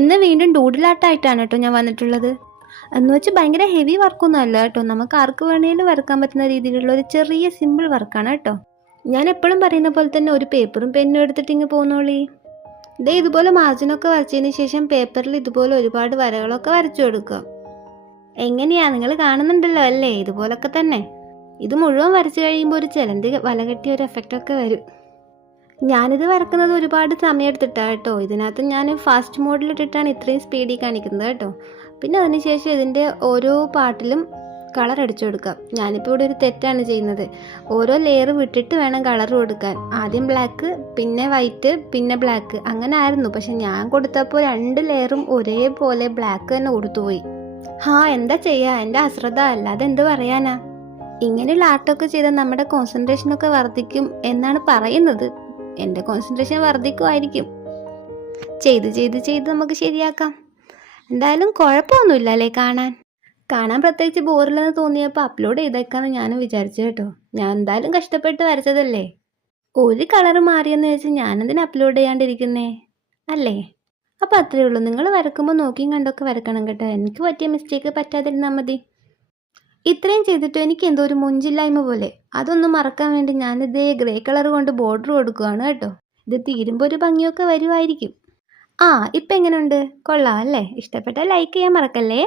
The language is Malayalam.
ഇന്ന് വീണ്ടും ഡൂഡിലാട്ടായിട്ടാണ് കേട്ടോ ഞാൻ വന്നിട്ടുള്ളത്. എന്ന് വെച്ച് ഭയങ്കര ഹെവി വർക്കൊന്നും അല്ല കേട്ടോ. നമുക്ക് ആർക്ക് വേണേലും വരക്കാൻ പറ്റുന്ന രീതിയിലുള്ള ഒരു ചെറിയ സിമ്പിൾ വർക്കാണ് കേട്ടോ. ഞാൻ എപ്പോഴും പറയുന്ന പോലെ തന്നെ ഒരു പേപ്പറും പെന്നും എടുത്തിട്ട് ഇങ്ങ് പോന്നോളി. ഇതേ ഇതുപോലെ മാർജിനൊക്കെ വരച്ചതിന് ശേഷം പേപ്പറിൽ ഇതുപോലെ ഒരുപാട് വരകളൊക്കെ വരച്ചു കൊടുക്കുക. എങ്ങനെയാ, നിങ്ങൾ കാണുന്നുണ്ടല്ലോ അല്ലേ? ഇതുപോലൊക്കെ തന്നെ. ഇത് മുഴുവൻ വരച്ചു കഴിയുമ്പോൾ ഒരു ചിലന്തി വല കെട്ടിയ ഒരു എഫക്റ്റൊക്കെ വരും. ഞാനിത് വരക്കുന്നത് ഒരുപാട് സമയം എടുത്തിട്ടാണ് കേട്ടോ. ഇതിനകത്ത് ഞാൻ ഫാസ്റ്റ് മോഡിലിട്ടിട്ടാണ് ഇത്രയും സ്പീഡിൽ കാണിക്കുന്നത് കേട്ടോ. പിന്നെ അതിനുശേഷം ഇതിൻ്റെ ഓരോ പാർട്ടിലും കളർ അടിച്ചു കൊടുക്കാം. ഞാനിപ്പോൾ ഇവിടെ ഒരു തെറ്റാണ് ചെയ്യുന്നത്. ഓരോ ലെയർ വിട്ടിട്ട് വേണം കളർ കൊടുക്കാൻ. ആദ്യം ബ്ലാക്ക്, പിന്നെ വൈറ്റ്, പിന്നെ ബ്ലാക്ക്, അങ്ങനെ ആയിരുന്നു. പക്ഷെ ഞാൻ കൊടുത്തപ്പോൾ 2 ലെയറും ഒരേപോലെ ബ്ലാക്ക് തന്നെ കൊടുത്തുപോയി. എന്താ ചെയ്യുക, എൻ്റെ അശ്രദ്ധ, അല്ലാതെ എന്ത് പറയാനാ. ഇങ്ങനെയുള്ള ആർട്ടൊക്കെ ചെയ്താൽ നമ്മുടെ കോൺസെൻട്രേഷനൊക്കെ വർദ്ധിക്കും എന്നാണ് പറയുന്നത്. എൻ്റെ കോൺസെൻട്രേഷൻ വർദ്ധിക്കുമായിരിക്കും. ചെയ്ത് ചെയ്ത് ചെയ്ത് നമുക്ക് ശരിയാക്കാം. എന്തായാലും കുഴപ്പമൊന്നുമില്ല അല്ലേ കാണാൻ പ്രത്യേകിച്ച് ബോറില്ലെന്ന് തോന്നിയപ്പോൾ അപ്ലോഡ് ചെയ്തേക്കാന്ന് ഞാനും വിചാരിച്ചു കേട്ടോ. ഞാൻ എന്തായാലും കഷ്ടപ്പെട്ട് വരച്ചതല്ലേ. ഒരു കളർ മാറിയെന്ന് വെച്ചാൽ ഞാനെന്തിനാ അപ്ലോഡ് ചെയ്യാണ്ടിരിക്കുന്നേ അല്ലേ? അപ്പോൾ അത്രയേ ഉള്ളൂ. നിങ്ങൾ വരക്കുമ്പോൾ നോക്കിയും കണ്ടൊക്കെ വരക്കണം കേട്ടോ. എനിക്ക് പറ്റിയ മിസ്റ്റേക്ക് പറ്റാതിരുന്നാൽ മതി. ഇത്രയും ചെയ്തിട്ട് എനിക്ക് എന്തോ ഒരു മുഞ്ചില്ലായ്മ പോലെ. അതൊന്നും മറക്കാൻ വേണ്ടി ഞാനിതേ ഗ്രേ കളർ കൊണ്ട് ബോർഡർ കൊടുക്കുകയാണ് കേട്ടോ. ഇത് തീരുമ്പോൾ ഒരു ഭംഗിയൊക്കെ വരുമായിരിക്കും. ഇപ്പം എങ്ങനെയുണ്ട്? കൊള്ളാം അല്ലേ? ഇഷ്ടപ്പെട്ടാൽ ലൈക്ക് ചെയ്യാൻ മറക്കല്ലേ.